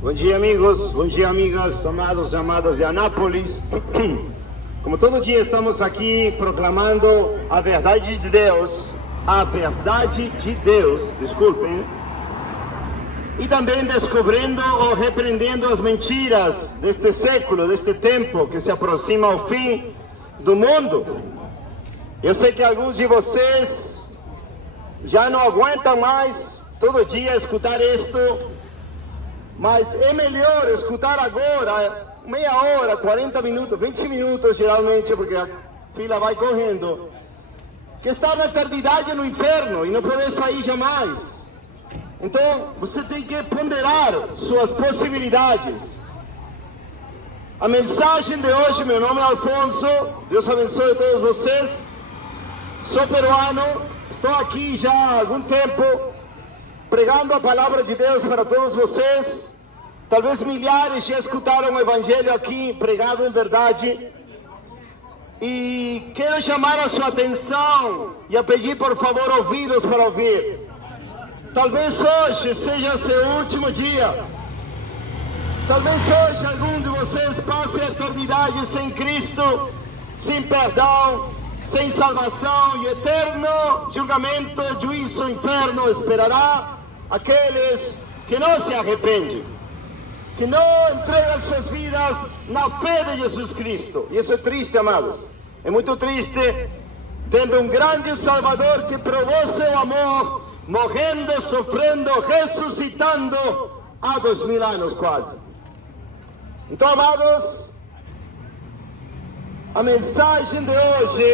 Bom dia, amigos, bom dia, amigas, amados e amadas de Anápolis. Como todo dia estamos aqui proclamando a verdade de Deus, desculpem, e também descobrindo ou repreendendo as mentiras deste século, deste tempo que se aproxima ao fim do mundo. Eu sei que alguns de vocês já não aguentam mais todo dia escutar isto, mas é melhor escutar agora, meia hora, 40 minutos, 20 minutos geralmente, porque a fila vai correndo, que está na eternidade no inferno e não poder sair jamais. Então, você tem que ponderar suas possibilidades. A mensagem de hoje, meu nome é Alfonso, Deus abençoe todos vocês. Sou peruano, estou aqui já há algum tempo, pregando a palavra de Deus para todos vocês. Talvez milhares já escutaram o Evangelho aqui, pregado em verdade. E quero chamar a sua atenção e a pedir, por favor, ouvidos para ouvir. Talvez hoje seja seu último dia. Talvez hoje algum de vocês passe a eternidade sem Cristo, sem perdão, sem salvação, e eterno julgamento, juízo, inferno esperará aqueles que não se arrependem, que não entregam suas vidas na fé de Jesus Cristo. E isso é triste, amados. É muito triste, tendo um grande Salvador que provou seu amor, morrendo, sofrendo, ressuscitando há 2000 anos quase. Então, amados, a mensagem de hoje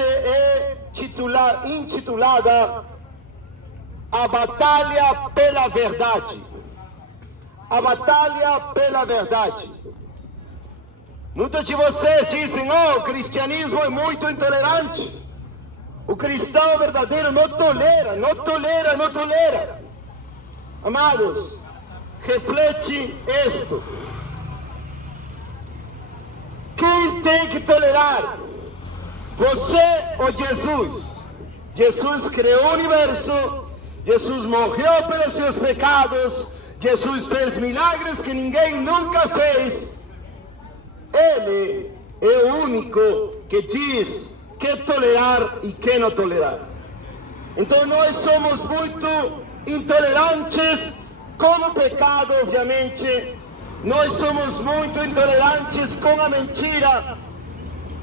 é intitulada A Batalha pela Verdade. A Batalha pela Verdade. Muitos de vocês dizem: o cristianismo é muito intolerante. O cristão verdadeiro não tolera. Amados, reflete isto. Quem tem que tolerar? Você ou Jesus? Jesus criou o universo, Jesus morreu pelos seus pecados, Jesus fez milagres que ninguém nunca fez. Ele é o único que diz que tolerar e que não tolerar. Então nós somos muito intolerantes com o pecado, obviamente. Nós somos muito intolerantes com a mentira.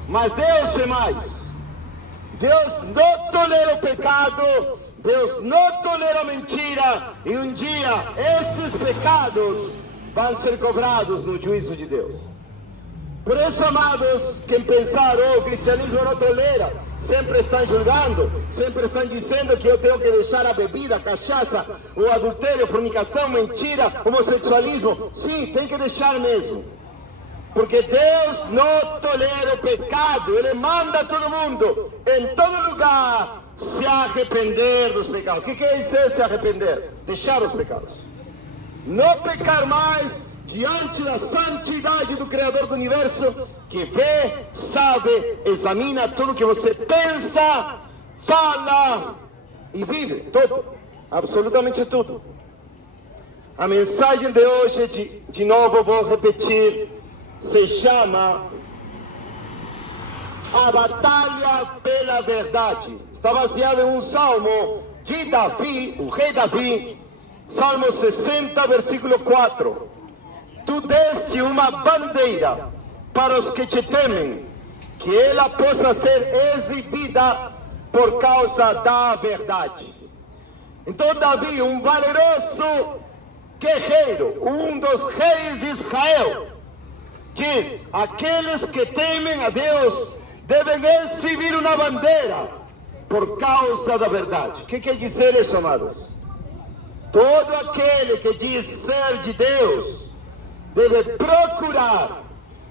Mas Deus é mais. Deus não tolera o pecado, Deus não tolera a mentira. E um dia esses pecados vão ser cobrados no juízo de Deus. Por isso, amados, quem pensar, o cristianismo não tolera, sempre estão julgando, sempre estão dizendo que eu tenho que deixar a bebida, a cachaça, o adultério, a fornicação, mentira, homossexualismo. Sim, tem que deixar mesmo. Porque Deus não tolera o pecado. Ele manda todo mundo, em todo lugar, se arrepender dos pecados. O que quer dizer se arrepender? Deixar os pecados. Não pecar mais diante da santidade do Criador do Universo, que vê, sabe, examina tudo que você pensa, fala e vive. Tudo. Absolutamente tudo. A mensagem de hoje, de novo vou repetir, se chama A Batalha pela Verdade. Está baseado em um salmo de Davi, o rei Davi, Salmo 60, versículo 4. Tu deste uma bandeira para os que te temem, que ela possa ser exibida por causa da verdade. Então Davi, um valeroso guerreiro, um dos reis de Israel, diz: aqueles que temem a Deus devem exibir uma bandeira por causa da verdade. O que quer dizer isso, amados? Todo aquele que diz ser de Deus deve procurar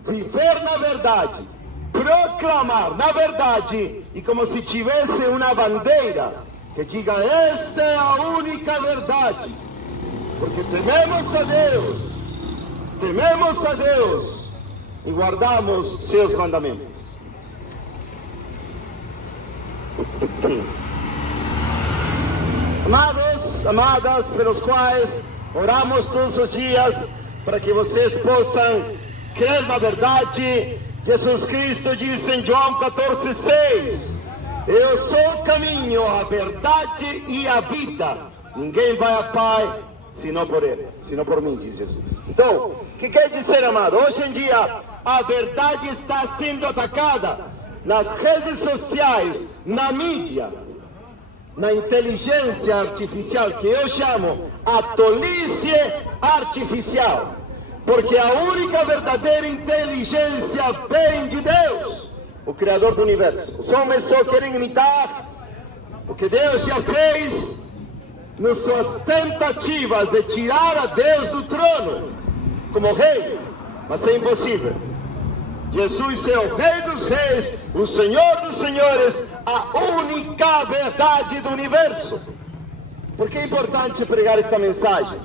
viver na verdade, proclamar na verdade, e como se tivesse uma bandeira que diga: esta é a única verdade, porque tememos a Deus e guardamos seus mandamentos. Amados, amadas, pelos quais oramos todos os dias para que vocês possam crer na verdade. Jesus Cristo disse em João 14,6: eu sou o caminho, a verdade e a vida. Ninguém vai ao Pai senão por Ele, senão por mim, diz Jesus. Então, o que quer dizer, amado? Hoje em dia, a verdade está sendo atacada nas redes sociais, na mídia, na inteligência artificial, que eu chamo a tolice artificial. Porque a única verdadeira inteligência vem de Deus, o Criador do Universo. Os homens só querem imitar o que Deus já fez nas suas tentativas de tirar a Deus do trono como rei, mas é impossível. Jesus é o Rei dos Reis, o Senhor dos Senhores, a única verdade do universo. Por que é importante pregar esta mensagem?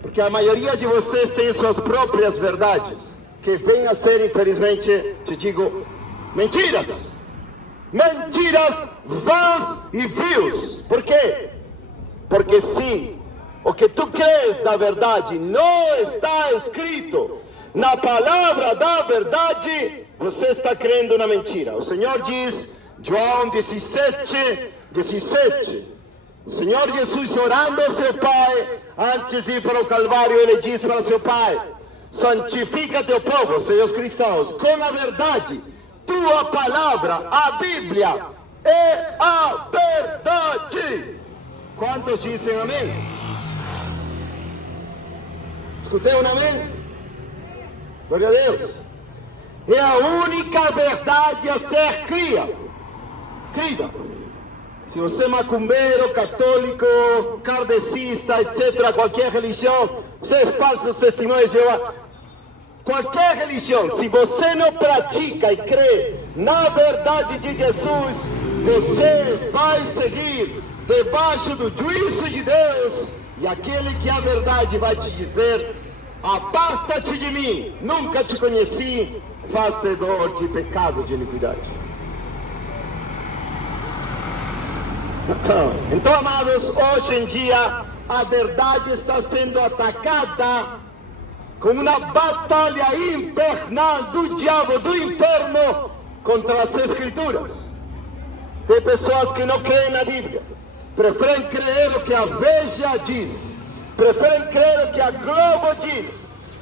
Porque a maioria de vocês tem suas próprias verdades, que vêm a ser, infelizmente, te digo, mentiras. Mentiras vãs e vios. Por quê? Porque se o que tu crês da verdade não está escrito na palavra da verdade, você está crendo na mentira. O Senhor diz, João 17:17, o Senhor Jesus orando ao seu Pai, antes de ir para o Calvário, ele diz para seu Pai: santifica teu povo, seus cristãos, com a verdade. Tua palavra, a Bíblia, é a verdade. Quantos dizem amém? Escutei um amém? Glória a Deus. É a única verdade a ser crida. Se você é macumbeiro, católico, kardecista, etc., qualquer religião, vocês falsos testemunhos de Jeová, qualquer religião, se você não pratica e crê na verdade de Jesus, você vai seguir debaixo do juízo de Deus, e aquele que é a verdade vai te dizer: aparta-te de mim, nunca te conheci, fazedor de pecado, de iniquidade. Então, amados, hoje em dia a verdade está sendo atacada com uma batalha infernal do diabo, do inferno, contra as Escrituras. Tem pessoas que não creem na Bíblia, preferem crer o que a Veja diz, preferem crer o que a Globo diz,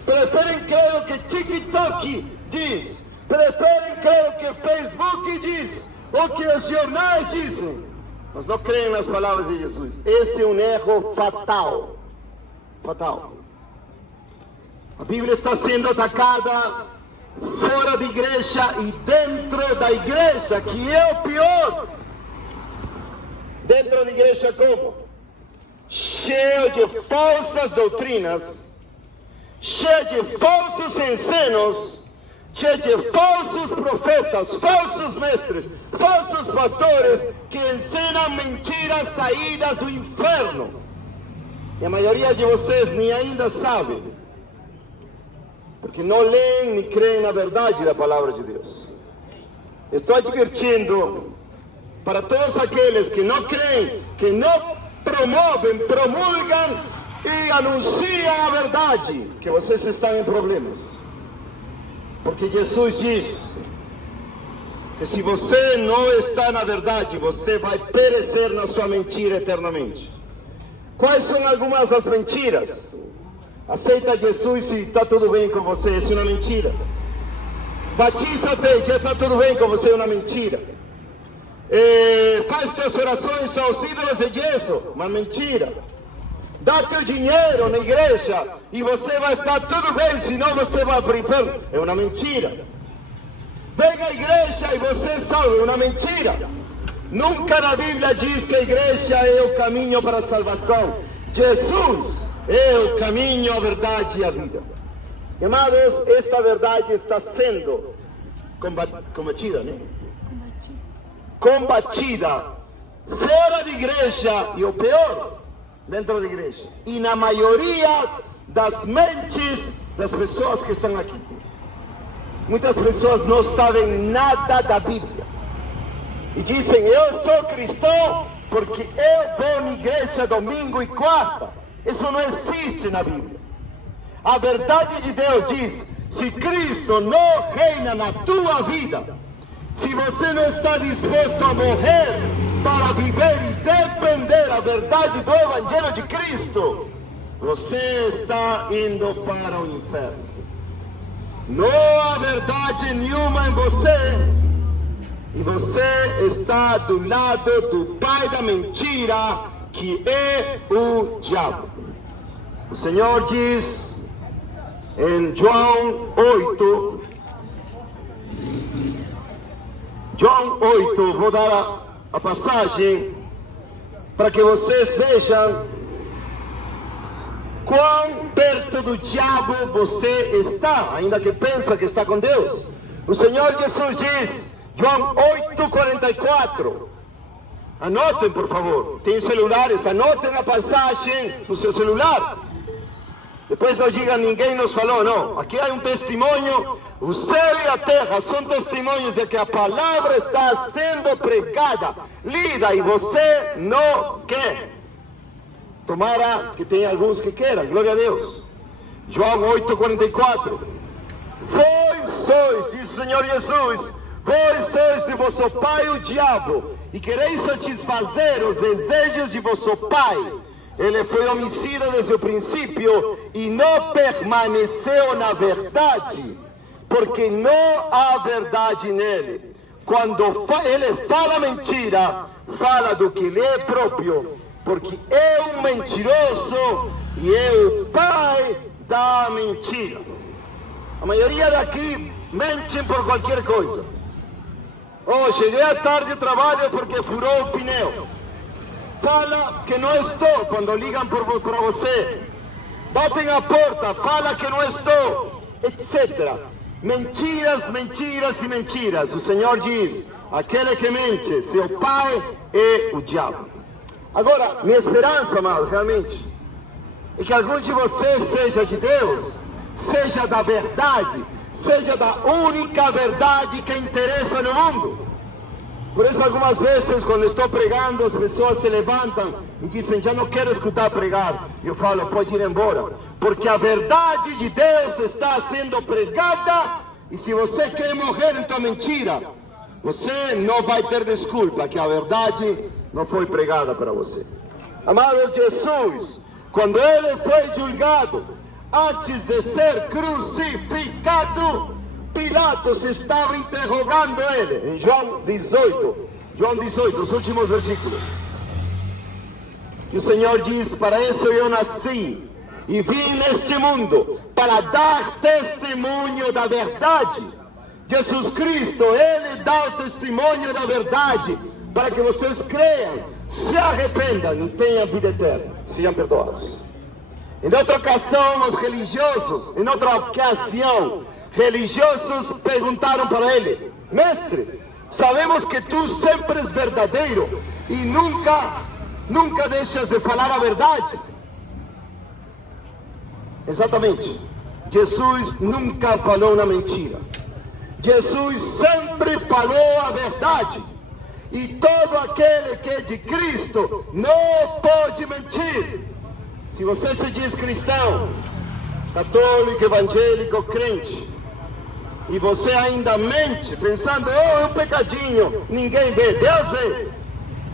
preferem crer o que TikTok diz, preferem crer o que Facebook diz, o que os jornais dizem, mas não creem nas palavras de Jesus. Esse é um erro fatal. Fatal. A Bíblia está sendo atacada fora da igreja e dentro da igreja, que é o pior. Dentro da igreja como? Cheio de falsas doutrinas, cheio de falsos ensinos, cheio de falsos profetas, falsos mestres, falsos pastores que ensinam mentiras saídas do inferno. E a maioria de vocês nem ainda sabe, porque não leem nem creem na verdade da palavra de Deus. Estou advertindo para todos aqueles que não creem, que não promovem, promulgam e anunciam a verdade, que vocês estão em problemas. Porque Jesus diz que se você não está na verdade, você vai perecer na sua mentira eternamente. Quais são algumas das mentiras? Aceita Jesus e está tudo bem com você, isso é uma mentira. Batiza-te, já está tudo bem com você, é uma mentira. Faz suas orações aos ídolos de gesso, uma mentira. Dá teu dinheiro na igreja e você vai estar tudo bem, senão você vai para o inferno. É uma mentira. Vem à igreja e você é salvo. É uma mentira. Nunca na Bíblia diz que a igreja é o caminho para a salvação. Jesus é o caminho, a verdade e a vida. Amados, esta verdade está sendo combatida, né? Combatida fora da igreja e o pior, dentro da igreja. E na maioria das mentes das pessoas que estão aqui. Muitas pessoas não sabem nada da Bíblia. E dizem: eu sou cristão porque eu vou na igreja domingo e quarta. Isso não existe na Bíblia. A verdade de Deus diz: se Cristo não reina na tua vida, se você não está disposto a morrer para viver e depender da verdade do Evangelho de Cristo, você está indo para o inferno. Não há verdade nenhuma em você, e você está do lado do pai da mentira, que é o diabo. O Senhor diz em João 8, vou dar a passagem para que vocês vejam quão perto do diabo você está, ainda que pensa que está com Deus. O Senhor Jesus diz, João 8:44. Anotem, por favor. Tem celulares, anotem a passagem no seu celular. Depois não digam, ninguém nos falou. Não, aqui há um testemunho. O céu e a terra são testemunhos de que a palavra está sendo pregada, lida, e você não quer. Tomara que tenha alguns que queiram, glória a Deus. João 8:44. Vós sois, diz o Senhor Jesus, vós sois de vosso pai o diabo, e quereis satisfazer os desejos de vosso pai. Ele foi homicida desde o princípio e não permaneceu na verdade, porque não há verdade nele. Quando ele fala mentira, fala do que lhe é próprio, porque é um mentiroso e é o pai da mentira. A maioria daqui mentem por qualquer coisa. Cheguei tarde ao trabalho porque furou o pneu. Fala que não estou quando ligam para você. Batem a porta, fala que não estou, etc. Mentiras, mentiras e mentiras. O Senhor diz, aquele que mente, seu pai é o diabo. Agora, minha esperança, amado, realmente, é que algum de vocês seja de Deus, seja da verdade, seja da única verdade que interessa no mundo. Por isso, algumas vezes, quando estou pregando, as pessoas se levantam e dizem, já não quero escutar pregar. Eu falo, pode ir embora, porque a verdade de Deus está sendo pregada, e se você quer morrer em tua mentira, você não vai ter desculpa, que a verdade não foi pregada para você. Amado, Jesus, quando ele foi julgado, antes de ser crucificado, Pilatos estava interrogando ele, em João 18, os últimos versículos. E o Senhor diz, para isso eu nasci, e vim neste mundo, para dar testemunho da verdade. Jesus Cristo, Ele dá o testemunho da verdade, para que vocês creiam, se arrependam e tenham vida eterna, sejam perdoados. Em outra ocasião, os religiosos, religiosos perguntaram para ele, mestre, sabemos que tu sempre és verdadeiro e nunca deixas de falar a verdade. Exatamente, Jesus nunca falou na mentira. Jesus sempre falou a verdade. E todo aquele que é de Cristo não pode mentir. Se você se diz cristão, católico, evangélico, crente, e você ainda mente, pensando, é um pecadinho, ninguém vê, Deus vê.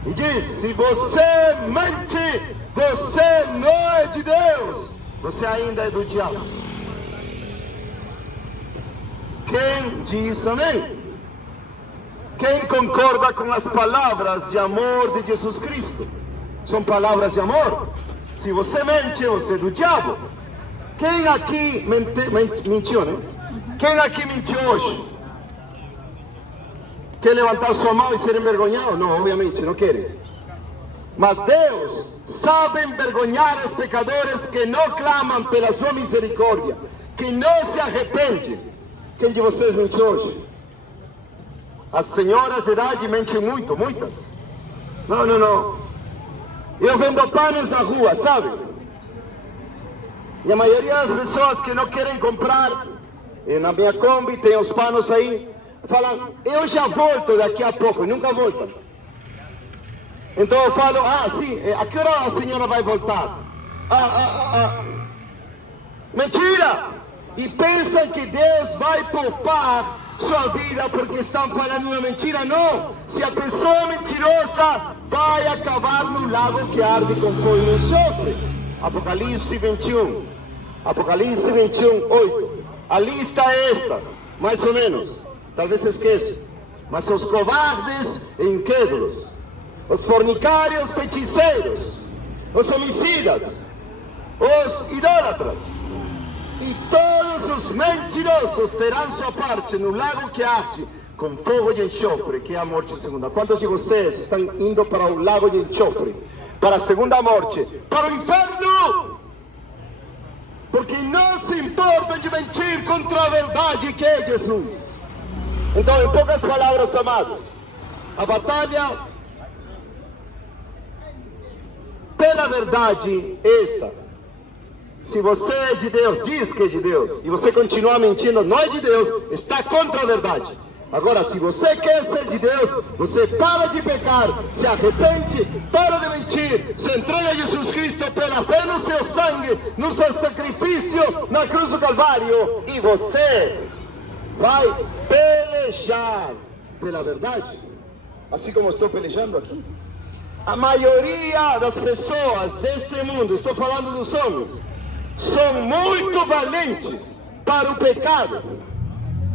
E diz, se você mente, você não é de Deus, você ainda é do diabo. Quem diz amém? Quem concorda com as palavras de amor de Jesus Cristo? São palavras de amor. Se você mente, você é do diabo. Quem aqui mentiu, né? Quem aqui mentiu hoje? Quer levantar sua mão e ser envergonhado? Não, obviamente, não querem. Mas Deus sabe envergonhar os pecadores que não clamam pela sua misericórdia, que não se arrependem. Quem de vocês mentiu hoje? As senhoras de idade mentem muito, muitas. Não. Eu vendo panos na rua, sabe? E a maioria das pessoas que não querem comprar, na minha Kombi tem os panos aí, falam, eu já volto daqui a pouco, e nunca voltam. Então eu falo, sim, a que hora a senhora vai voltar? Mentira! E pensam que Deus vai poupar sua vida porque estão falando uma mentira. Não! Se a pessoa é mentirosa, vai acabar no lago que arde com fogo e enxofre. Apocalipse 21. Apocalipse 21, 8. A lista é esta, mais ou menos. Talvez se esqueça. Mas os covardes e incrédulos, os fornicários, feiticeiros, os homicidas, os idólatras e todos os mentirosos terão sua parte no lago que arde com fogo e enxofre, que é a morte segunda. Quantos de vocês estão indo para o lago de enxofre, para a segunda morte, para o inferno? Porque não se importam de mentir contra a verdade que é Jesus. Então, em poucas palavras, amados, a batalha pela verdade é esta. Se você é de Deus, diz que é de Deus, e você continua mentindo, não é de Deus, está contra a verdade. Agora, se você quer ser de Deus, você para de pecar, se arrepende, para de mentir, se entrega a Jesus Cristo pela fé no seu sangue, no seu sacrifício na cruz do Calvário, e você vai pelejar pela verdade, assim como estou pelejando aqui. A maioria das pessoas deste mundo, estou falando dos homens, são muito valentes para o pecado.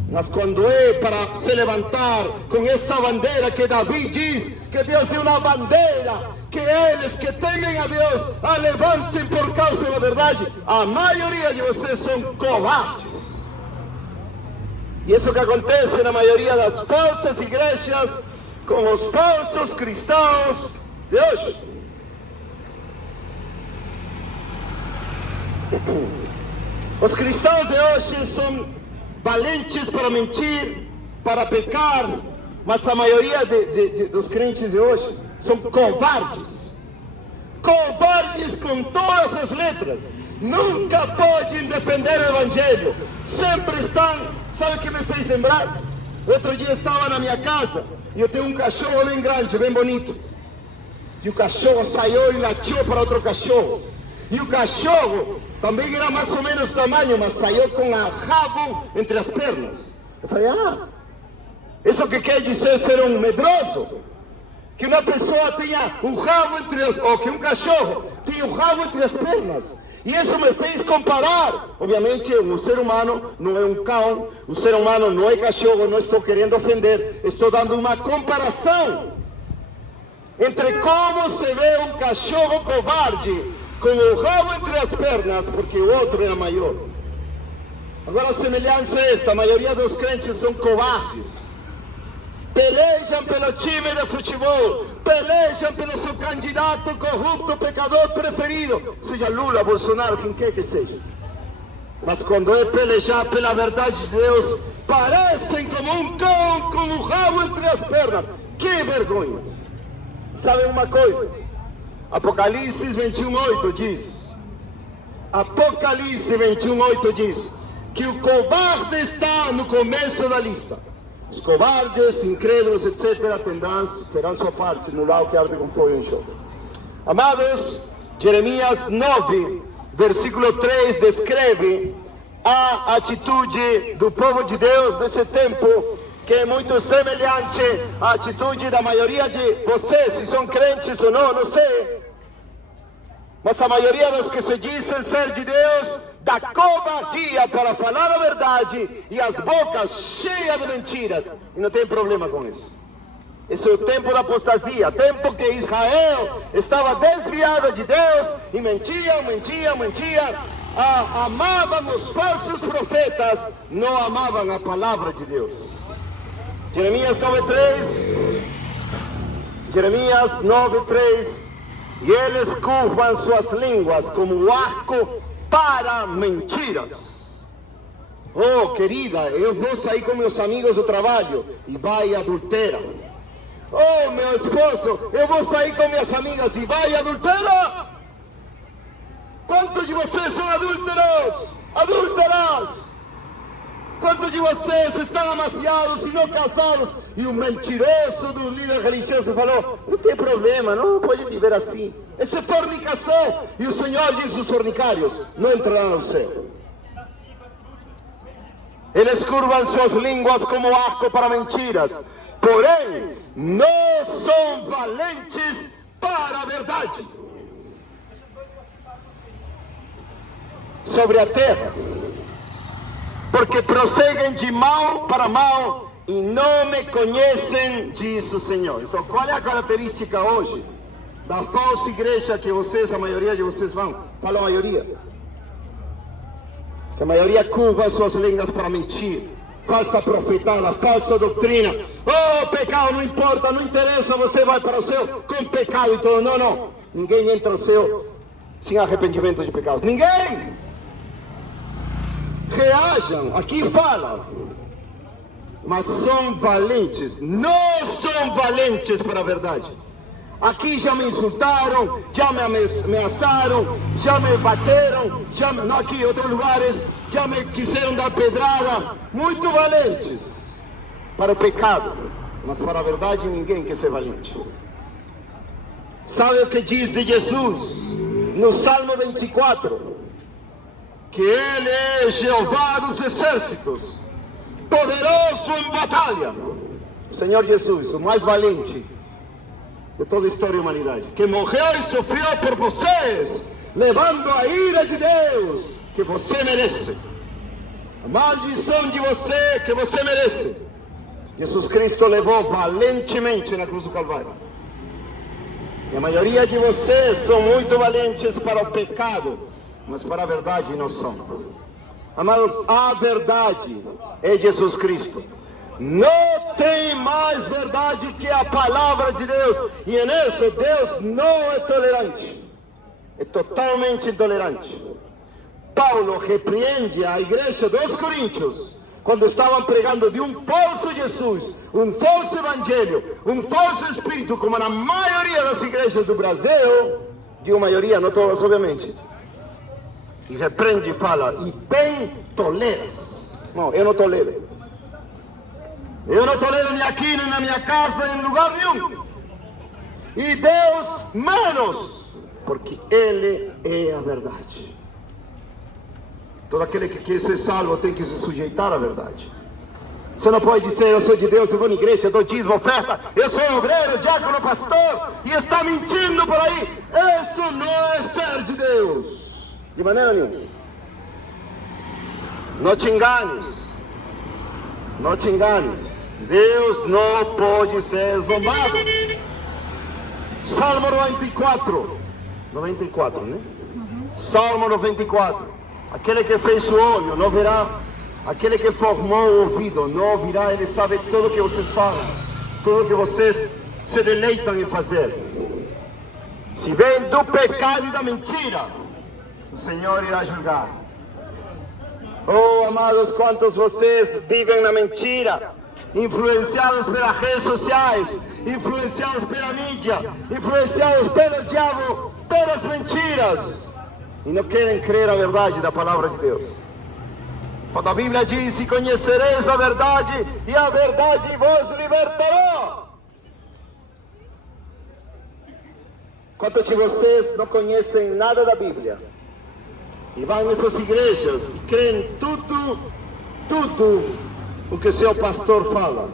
Mas quando é para se levantar com essa bandeira que Davi diz, que Deus deu uma bandeira, que eles que temem a Deus a levantem por causa da verdade, a maioria de vocês são covardes. E isso que acontece na maioria das falsas igrejas, com os falsos cristãos de hoje. Os cristãos de hoje são valentes para mentir, para pecar, mas a maioria dos crentes de hoje são covardes. Covardes com todas as letras. Nunca podem defender o Evangelho. Sempre estão... Sabe o que me fez lembrar? Outro dia estava na minha casa e eu tenho um cachorro bem grande, bem bonito. E o cachorro saiu e latiu para outro cachorro. E o cachorro também era mais ou menos do tamanho, mas saiu com o rabo entre as pernas. Eu falei, isso que quer dizer ser um medroso? Que uma pessoa tenha um rabo entre as... ou que um cachorro tenha um rabo entre as pernas. E isso me fez comparar. Obviamente, o ser humano não é um cão, o ser humano não é cachorro, não estou querendo ofender, estou dando uma comparação entre como se vê um cachorro covarde com o rabo entre as pernas, porque o outro é maior. Agora a semelhança é esta: a maioria dos crentes são covardes. Pelejam pelo time de futebol, pelejam pelo seu candidato corrupto, pecador preferido, seja Lula, Bolsonaro, quem quer que seja. Mas quando é pelejar pela verdade de Deus, parecem como um cão com o rabo entre as pernas. Que vergonha! Sabem uma coisa? Apocalipse 21:8 diz, Apocalipse 21:8 diz que o covarde está no começo da lista. Os covardes, incrédulos, etc., terão sua parte no lago que arde com fogo e enxofre. Amados, Jeremias 9, versículo 3, descreve a atitude do povo de Deus desse tempo, que é muito semelhante à atitude da maioria de vocês, se são crentes ou não sei. Mas a maioria dos que se dizem ser de Deus, da covardia para falar a verdade e as bocas cheias de mentiras. E não tem problema com isso. Esse é o tempo da apostasia, tempo que Israel estava desviada de Deus e mentiam. Amavam os falsos profetas, não amavam a palavra de Deus. Jeremias 9:3, e eles curvam suas línguas como um arco para mentiras. Oh, querida, eu vou sair com meus amigos do trabalho e vai e adultera. Oh, meu esposo, eu vou sair com minhas amigas e vai e adultera. Quantos de vocês são adúlteros? Adúlteras? Quantos de vocês estão amaciados e não casados? E o mentiroso do líder religioso falou, não tem problema, não pode viver assim. Essa é fornicação. E o Senhor diz, os fornicários não entrarão no céu. Eles curvam suas línguas como arco para mentiras, porém não são valentes para a verdade. Sobre a terra, porque prosseguem de mal para mal e não me conhecem, diz o Senhor. Então, qual é a característica hoje da falsa igreja que vocês, a maioria de vocês vão? Fala a maioria. Que a maioria curva suas línguas para mentir. Falsa profetada, falsa doutrina. Oh, pecado não importa, não interessa, você vai para o céu com pecado e tudo. Não. Ninguém entra ao céu sem arrependimento de pecados. Ninguém! Reajam, aqui falam, mas são valentes, não são valentes para a verdade. Aqui já me insultaram, já me ameaçaram, já me bateram, aqui em outros lugares, já me quiseram dar pedrada. Muito valentes para o pecado, mas para a verdade ninguém quer ser valente. Sabe o que diz de Jesus no Salmo 24? Que Ele é Jeová dos exércitos, poderoso em batalha. O Senhor Jesus, o mais valente de toda a história da humanidade, que morreu e sofreu por vocês, levando a ira de Deus que você merece, a maldição de você que você merece. Jesus Cristo levou valentemente na cruz do Calvário. E a maioria de vocês são muito valentes para o pecado, mas para a verdade não são. Amados, a verdade é Jesus Cristo. Não tem mais verdade que a palavra de Deus. E nisso Deus não é tolerante. É totalmente intolerante. Paulo repreende a igreja dos Coríntios quando estavam pregando de um falso Jesus, um falso evangelho, um falso espírito, como na maioria das igrejas do Brasil. Digo maioria, não todas obviamente. E repreende e fala, e bem toleras. Não, eu não tolero. Eu não tolero nem aqui, nem na minha casa, nem em lugar nenhum. E Deus menos, porque Ele é a verdade. Todo aquele que quer ser salvo tem que se sujeitar à verdade. Você não pode dizer, eu sou de Deus, eu vou na igreja, dou dízimo, oferta, eu sou obreiro, diácono, pastor, e está mentindo por aí. Isso não é ser de Deus. De maneira nenhuma. Não te enganes. Não te enganes. Deus não pode ser zombado. Salmo 94. 94, né? Salmo 94. Aquele que fez o olho não verá. Aquele que formou o ouvido não ouvirá. Ele sabe tudo o que vocês falam. Tudo o que vocês se deleitam em fazer. Se vem do pecado e da mentira, o Senhor irá julgar. Oh, amados, quantos vocês vivem na mentira, influenciados pelas redes sociais, influenciados pela mídia, influenciados pelo diabo, pelas mentiras, e não querem crer a verdade da palavra de Deus. Quando a Bíblia diz, e conhecereis a verdade, e a verdade vos libertará. Quantos de vocês não conhecem nada da Bíblia? E vão nessas igrejas e creem tudo o que seu pastor fala.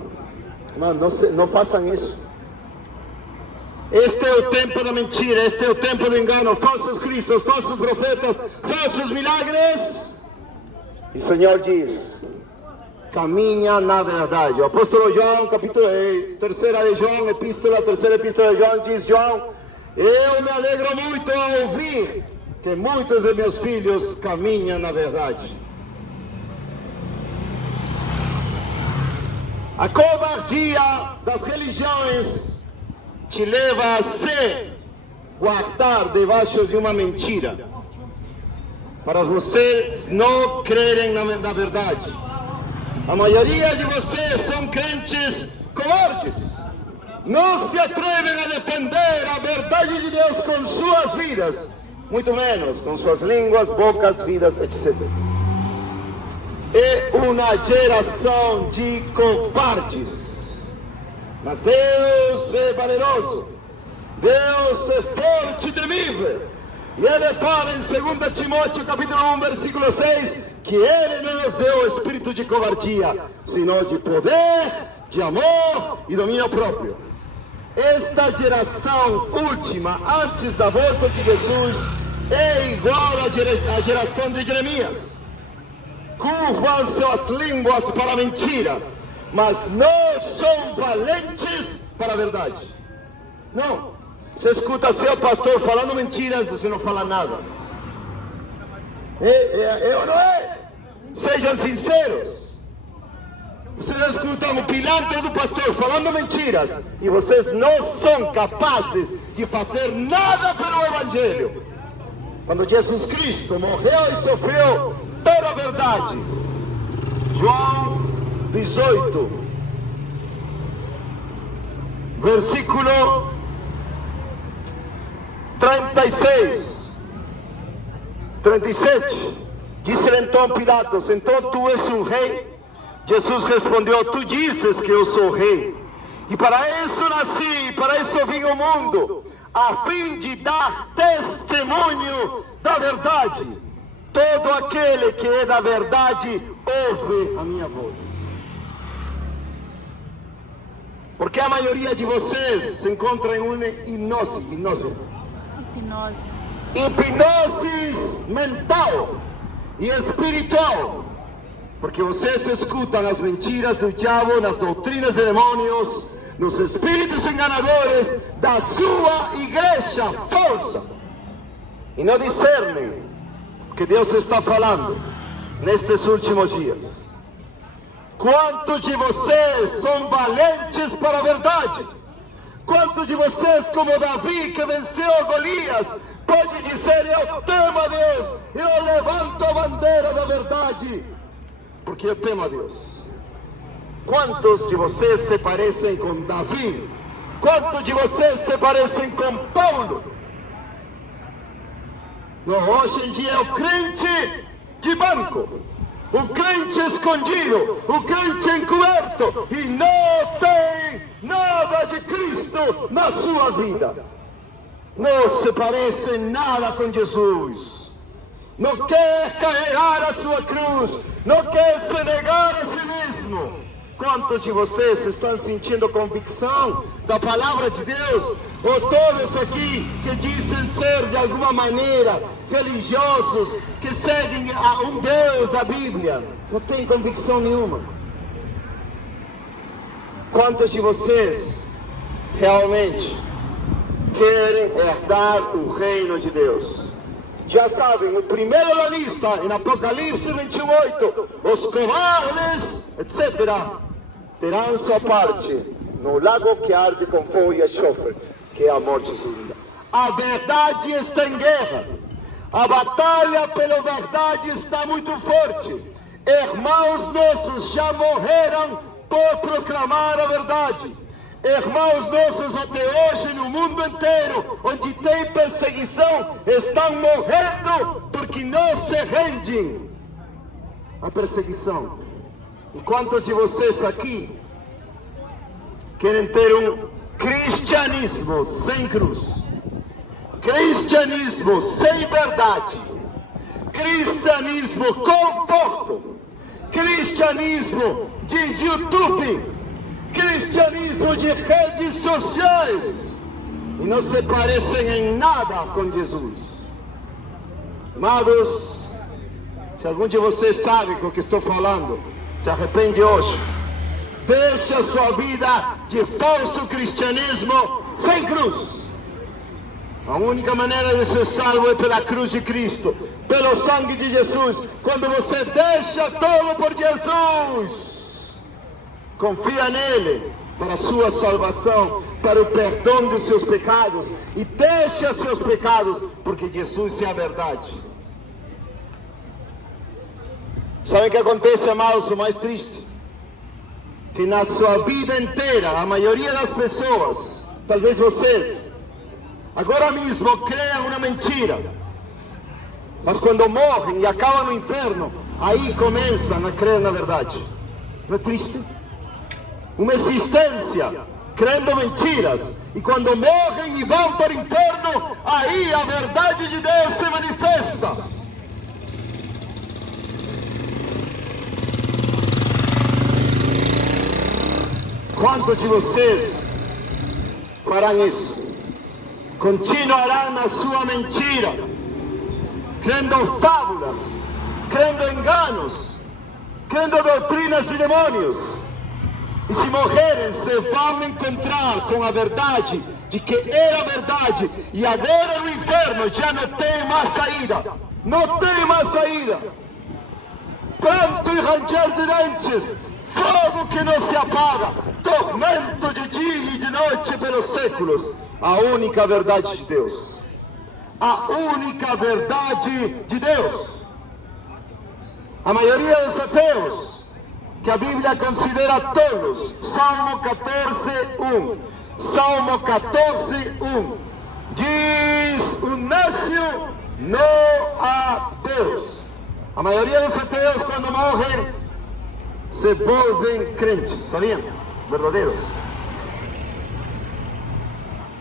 Mano, não façam isso. Este é o tempo da mentira, este é o tempo do engano. Falsos cristos, falsos profetas, falsos milagres. E o Senhor diz, caminha na verdade. O apóstolo João, capítulo 3 de João, terceira epístola de João, diz João, eu me alegro muito ao ouvir que muitos de meus filhos caminham na verdade. A covardia das religiões te leva a se guardar debaixo de uma mentira, para vocês não crerem na verdade. A maioria de vocês são crentes covardes. Não se atrevem a defender a verdade de Deus com suas vidas, muito menos com suas línguas, bocas, vidas, etc. E é uma geração de covardes. Mas Deus é valeroso, Deus é forte e temível. E Ele fala em 2 Timóteo capítulo 1, versículo 6, que Ele não nos deu o espírito de covardia, senão de poder, de amor e domínio próprio. Esta geração última, antes da volta de Jesus, é igual à geração de Jeremias. Curvam suas línguas para a mentira, mas não são valentes para a verdade. Não. Você escuta seu pastor falando mentiras, você não fala nada. É ou não é? Sejam sinceros. Vocês escutam o pilantra do pastor falando mentiras e vocês não são capazes de fazer nada pelo Evangelho. Quando Jesus Cristo morreu e sofreu pela verdade. João 18, versículo 37. Disse-lhe então Pilatos: então tu és um rei? Jesus respondeu: tu dizes que eu sou rei. E para isso nasci, para isso vim ao mundo, a fim de dar testemunho da verdade. Todo aquele que é da verdade ouve a minha voz. Porque a maioria de vocês se encontra em uma hipnose mental e espiritual. Porque vocês escutam as mentiras do diabo, nas doutrinas de demônios, nos espíritos enganadores da sua igreja falsa. E não discernem o que Deus está falando nestes últimos dias. Quantos de vocês são valentes para a verdade? Quantos de vocês, como Davi, que venceu Golias, pode dizer: eu temo a Deus, eu levanto a bandeira da verdade, porque eu temo a Deus? Quantos de vocês se parecem com Davi? Quantos de vocês se parecem com Paulo? Não, hoje em dia é o crente de banco, o crente escondido, o crente encoberto, e não tem nada de Cristo na sua vida. Não se parece em nada com Jesus. Não quer carregar a sua cruz, não quer se negar a si mesmo. Quantos de vocês estão sentindo convicção da palavra de Deus? Ou todos aqui que dizem ser de alguma maneira religiosos, que seguem a um Deus da Bíblia, não tem convicção nenhuma? Quantos de vocês realmente querem herdar o reino de Deus? Já sabem, o primeiro da lista, em Apocalipse 21:8, os covardes, etc., terão sua parte no lago que arde com fogo e enxofre, que é a morte segunda. A verdade está em guerra. A batalha pela verdade está muito forte. Irmãos nossos já morreram por proclamar a verdade. Irmãos nossos até hoje no mundo inteiro, onde tem perseguição, estão morrendo porque não se rendem à perseguição. E quantos de vocês aqui querem ter um cristianismo sem cruz? Cristianismo sem verdade? Cristianismo conforto? Cristianismo de YouTube? Cristianismo de redes sociais? E não se parecem em nada com Jesus. Amados, se algum de vocês sabe com o que estou falando, se arrepende hoje. Deixe a sua vida de falso cristianismo sem cruz. A única maneira de ser salvo é pela cruz de Cristo, pelo sangue de Jesus. Quando você deixa tudo por Jesus, confia nele para a sua salvação, para o perdão dos seus pecados, e deixa seus pecados, porque Jesus é a verdade. Sabe o que acontece, amados? O mais triste, que na sua vida inteira, a maioria das pessoas, talvez vocês, agora mesmo creem uma mentira, mas quando morrem e acabam no inferno, aí começam a crer na verdade. Não é triste? Uma existência crendo mentiras, e quando morrem e vão para o inferno, aí a verdade de Deus se manifesta. Quantos de vocês farão isso? Continuarão na sua mentira, crendo fábulas, crendo enganos, crendo doutrinas de demônios. E se morrerem, se vão encontrar com a verdade de que era verdade, e agora no inferno já não tem mais saída. Não tem mais saída. Pranto e ranger de dentes, fogo que não se apaga, tormento de dia e de noite pelos séculos. A única verdade de Deus. A única verdade de Deus. A maioria dos ateus, que a Bíblia considera tolos, Salmo 14:1. Salmo 14:1 diz: o nécio não há Deus. A maioria dos ateus, quando morrem, se volvem crentes, sabiam? Verdadeiros.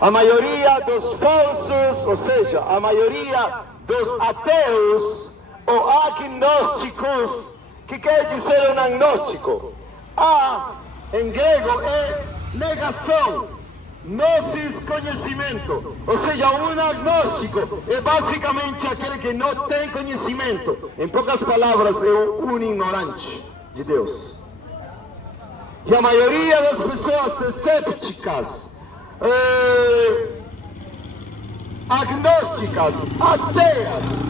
A maioria dos falsos, ou seja, a maioria dos ateus ou agnósticos, que quer dizer um agnóstico? Em grego é negação, gnosis, conhecimento. Ou seja, um agnóstico é basicamente aquele que não tem conhecimento. Em poucas palavras, é um ignorante de Deus. E a maioria das pessoas escépticas, agnósticas, ateias,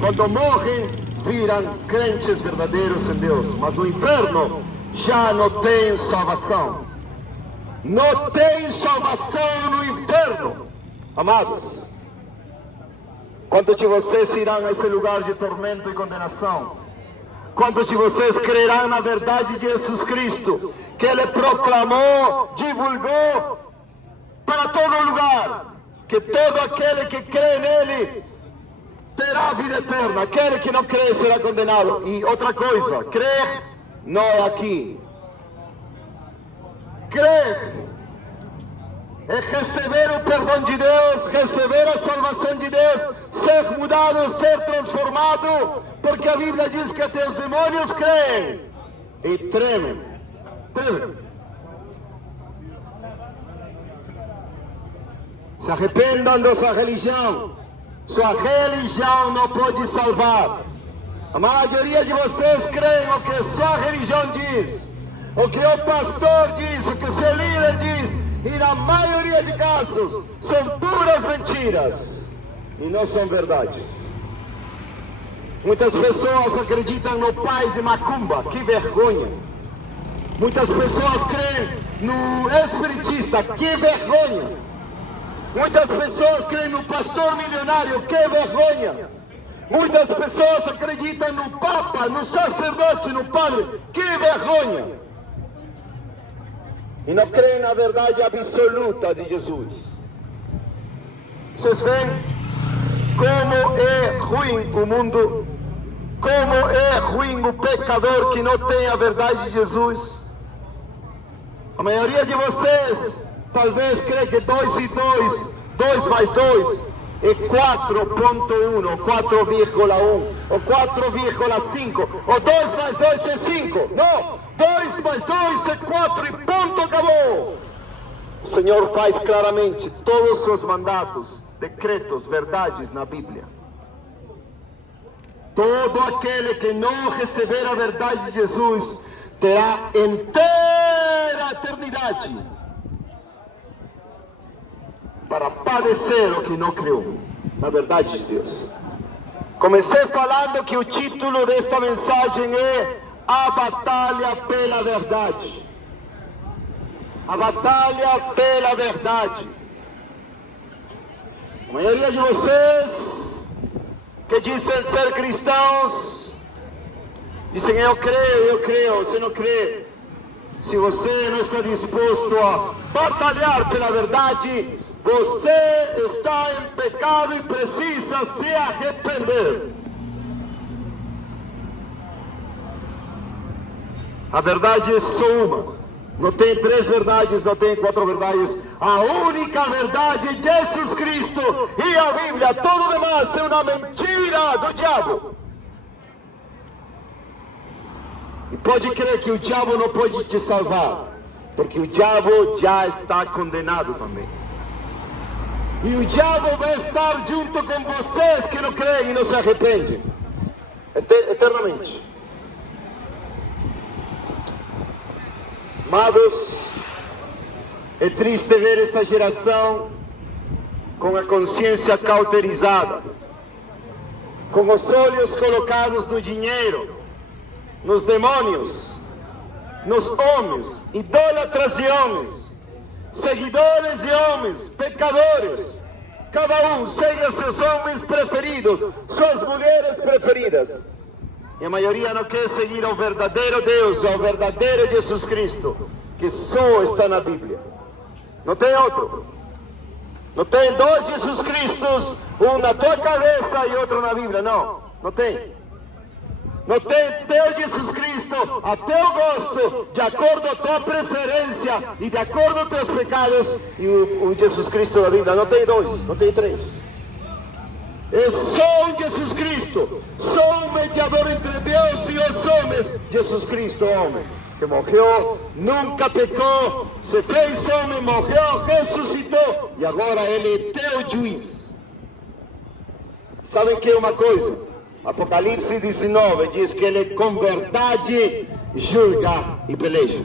quando morrem, viram crentes verdadeiros em Deus. Mas no inferno já não tem salvação. Não tem salvação no inferno. Amados, quantos de vocês irão a esse lugar de tormento e condenação? Quantos de vocês crerão na verdade de Jesus Cristo, que Ele proclamou, divulgou para todo lugar, que todo aquele que crê nele terá vida eterna, aquele que não crê será condenado? E outra coisa, crer não é aqui. Crer é receber o perdão de Deus, receber a salvação de Deus, ser mudado, ser transformado, porque a Bíblia diz que até os demônios creem e tremem. Tremem. Se arrependam da sua religião. Sua religião não pode salvar. A maioria de vocês creem o que sua religião diz, o que o pastor diz, o que o seu líder diz, e na maioria de casos são puras mentiras e não são verdades. Muitas pessoas acreditam no pai de macumba, que vergonha. Muitas pessoas creem no espiritista, que vergonha. Muitas pessoas creem no pastor milionário, que vergonha. Muitas pessoas acreditam no Papa, no sacerdote, no padre, que vergonha. E não creem na verdade absoluta de Jesus. Vocês veem como é ruim o mundo, como é ruim o pecador que não tem a verdade de Jesus. A maioria de vocês talvez crê que 2 e 2, 2 mais 2 é 4.1, ou 4,1, ou 4,5, ou 2 mais 2 é 5. Não, 2 mais 2 é 4 e ponto, acabou. O Senhor faz claramente todos os seus mandatos, decretos, verdades na Bíblia. Todo aquele que não receber a verdade de Jesus terá inteira eternidade para padecer o que não creu na verdade de Deus. Comecei falando que o título desta mensagem é A Batalha pela Verdade. A batalha pela verdade. A maioria de vocês que dizem ser cristãos, dizem eu creio, você não crê. Se você não está disposto a batalhar pela verdade, você está em pecado e precisa se arrepender. A verdade é só uma. Não tem 3 verdades, não tem 4 verdades. A única verdade é Jesus Cristo e a Bíblia. Todo demais é uma mentira do diabo. E pode crer que o diabo não pode te salvar, porque o diabo já está condenado também. E o diabo vai estar junto com vocês que não creem e não se arrependem, eternamente. Amados, é triste ver esta geração com a consciência cauterizada, com os olhos colocados no dinheiro, nos demônios, nos homens, idólatras de homens, seguidores de homens, pecadores. Cada um segue seus homens preferidos, suas mulheres preferidas. E a maioria não quer seguir ao verdadeiro Deus, ao verdadeiro Jesus Cristo, que só está na Bíblia. Não tem outro. Não tem 2 Jesus Cristos, um na tua cabeça e outro na Bíblia. Não, não tem. Não tem teu Jesus Cristo a teu gosto, de acordo com a tua preferência e de acordo com teus pecados, e o Jesus Cristo da Bíblia. Não tem 2, não tem 3. É só um Jesus Cristo, só um mediador entre Deus e os homens, Jesus Cristo, homem, que morreu, nunca pecou, se fez homem, morreu, ressuscitou, e agora Ele é teu juiz. Sabem que é uma coisa? Apocalipse 19 diz que Ele com verdade julga e peleja.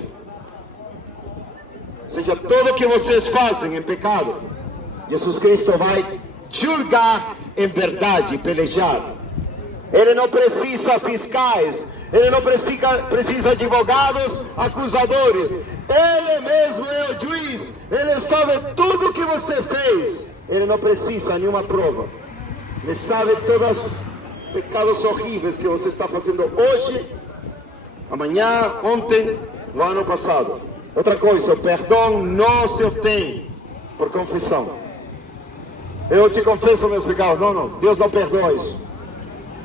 Ou seja, tudo que vocês fazem em pecado, Jesus Cristo vai julgar em verdade, pelejar. Ele não precisa fiscais, ele não precisa advogados, acusadores. Ele mesmo é o juiz, ele sabe tudo o que você fez. Ele não precisa de nenhuma prova. Ele sabe todos os pecados horríveis que você está fazendo hoje, amanhã, ontem, no ano passado. Outra coisa, o perdão não se obtém por confissão. Eu te confesso meus pecados. Não, Deus não perdoa isso.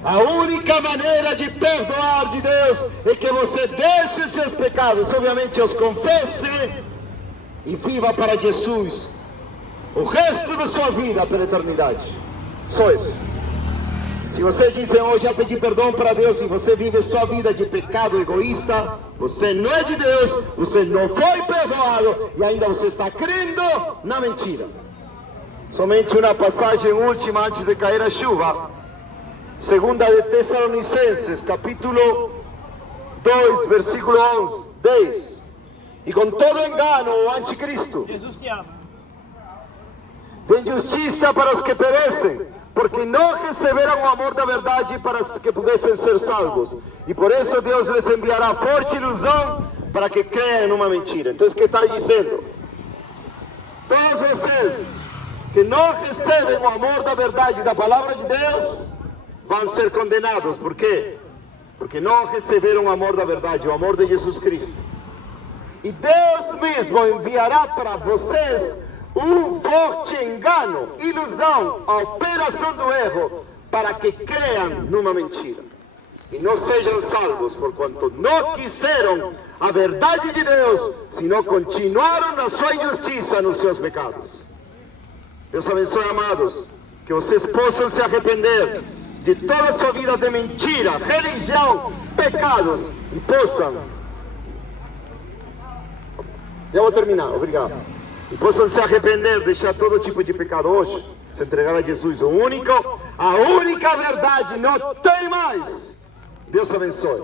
A única maneira de perdoar de Deus é que você deixe seus pecados, obviamente os confesse e viva para Jesus o resto da sua vida pela eternidade. Só isso. Se você diz hoje já pedi perdão para Deus e você vive sua vida de pecado egoísta, você não é de Deus, você não foi perdoado e ainda você está crendo na mentira. Somente uma passagem última antes de cair a chuva. Segunda de Tessalonicenses, capítulo 2, versículo 11, 10. E com todo engano, o anticristo, Jesus te ama. de injustiça para os que perecem, porque não receberam o amor da verdade para que pudessem ser salvos. E por isso Deus lhes enviará forte ilusão para que creiam numa mentira. Então o que está dizendo? Todos vocês que não recebem o amor da verdade da palavra de Deus vão ser condenados. Por quê? Porque não receberam o amor da verdade, o amor de Jesus Cristo. E Deus mesmo enviará para vocês um forte engano, ilusão, a operação do erro, para que creiam numa mentira e não sejam salvos, porquanto não quiseram a verdade de Deus, senão continuaram na sua injustiça, nos seus pecados. Deus abençoe, amados, que vocês possam se arrepender de toda a sua vida de mentira, religião, pecados, e possam... Já vou terminar, obrigado. E possam se arrepender, deixar todo tipo de pecado hoje, se entregar a Jesus, a única verdade, não tem mais. Deus abençoe.